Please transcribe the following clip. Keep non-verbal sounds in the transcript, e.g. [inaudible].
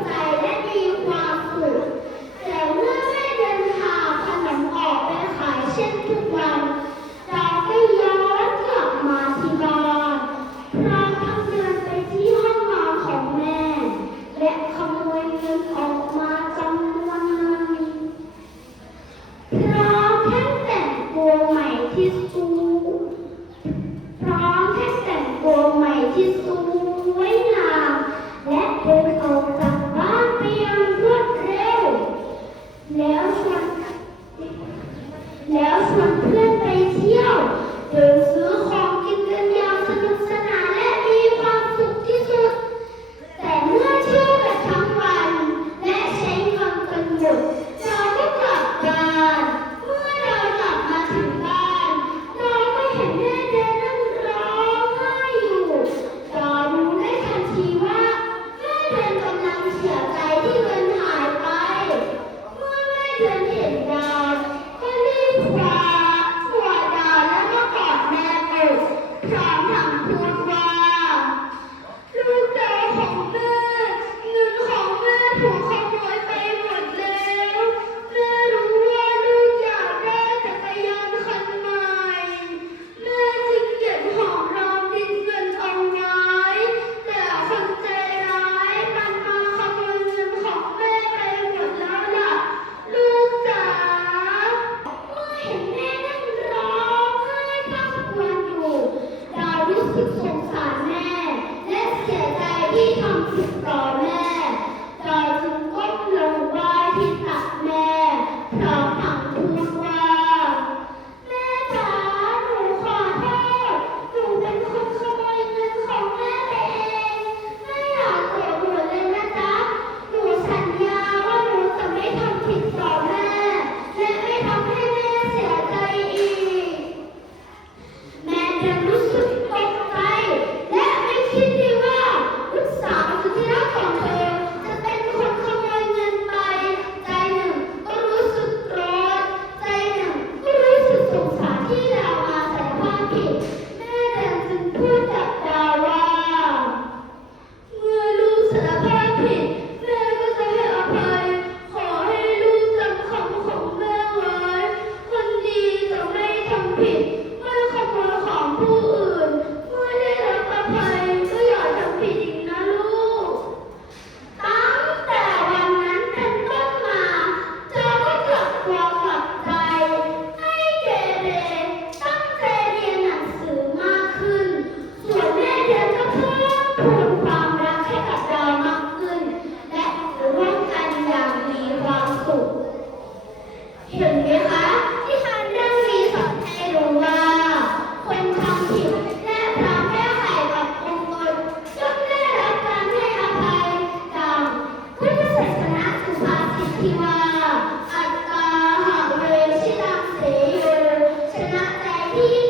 Okay. Thank you. 大。Thank [laughs] you.